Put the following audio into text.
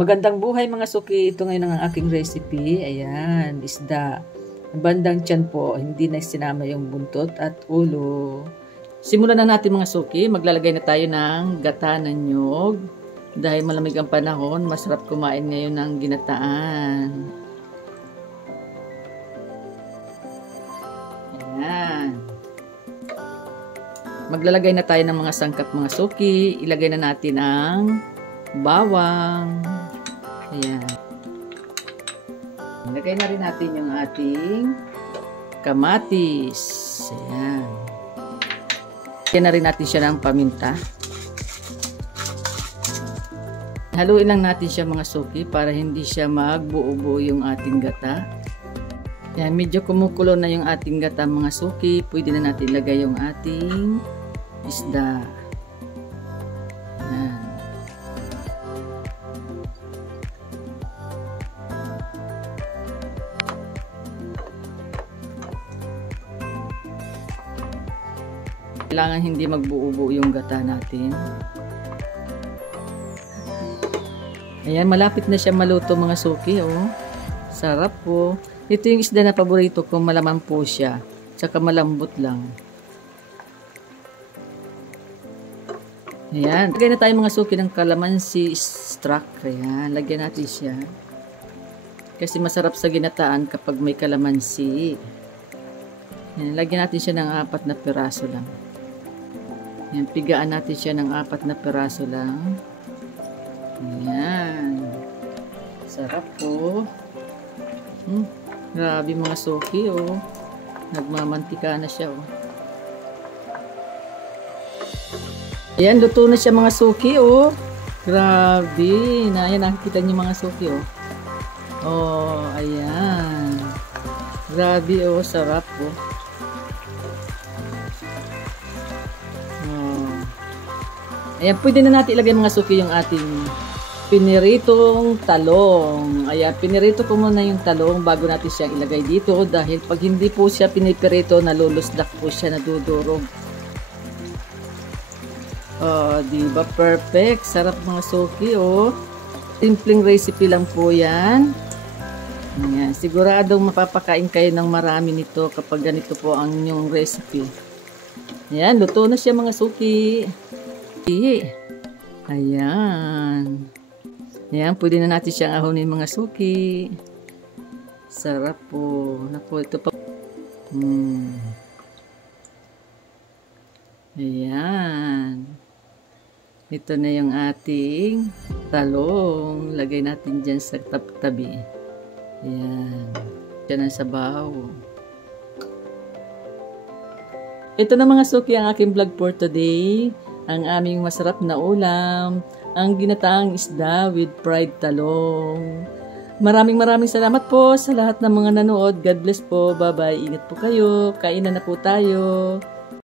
Magandang buhay mga suki. Ito ngayon ang aking recipe. Ayan, isda. Bandang tiyan po, hindi na sinama yung buntot at ulo. Simulan na natin mga suki. Maglalagay na tayo ng gata ng nyog. Dahil malamig ang panahon, masarap kumain ngayon ng ginataan. Ayan. Maglalagay na tayo ng mga sangkap mga suki. Ilagay na natin ang bawang. Ayan. Ilagay na rin natin yung ating kamatis. Ayan. Ilagay na rin natin siya ng paminta. Haluin lang natin siya mga suki para hindi siya magbuo-buo yung ating gata. Ayan, medyo kumukulo na yung ating gata mga suki. Pwede na natin ilagay yung ating isda. Ayan. Kailangan hindi magbuo-buo yung gata natin. Ayan, malapit na siya maluto mga suki. Oh. Sarap po. Ito yung isda na paborito ko. Malaman po siya. Tsaka malambot lang. Ayan. Lagyan na tayo mga suki ng calamansi extract. Ayan. Lagyan natin siya. Kasi masarap sa ginataan kapag may calamansi. Ayan. Lagyan natin siya ng 4 na piraso lang. Ayan, pigaan natin siya ng 4 na piraso lang. Ayan. Sarap po. Grabe mga suki, oh. Nagmamantika na siya, oh. Ayan, luto na siya mga suki, oh. Grabe. Ayan, nakikita niyo mga suki, oh. Oh, ayan. Grabe, oh. Sarap, oh. Ayan, pwede na natin ilagay mga suki yung ating piniritong talong. Ayan, pinirito ko muna yung talong bago natin siya ilagay dito dahil pag hindi po siya pinipirito, nalulusdak po siya, nadudurog. Oh, diba? Perfect. Sarap mga suki, oh. Simpleng recipe lang po yan. Ayan, siguradong mapapakain kayo ng marami nito kapag ganito po ang inyong recipe. Ayan, luto na siya mga suki. Ayan. Ayan, pwede na natin siyang ahonin mga suki. Sarap po. Naku, ito pa. Ayan. Ito na yung ating talong. Lagay natin dyan sa tabi. Ayan. Diyan ang sabaw. Ito na mga suki ang aking vlog for today. Ang aming masarap na ulam, ang ginataang isda with fried talong. Maraming salamat po sa lahat ng mga nanood. God bless po. Bye-bye. Ingat po kayo. Kainan na po tayo.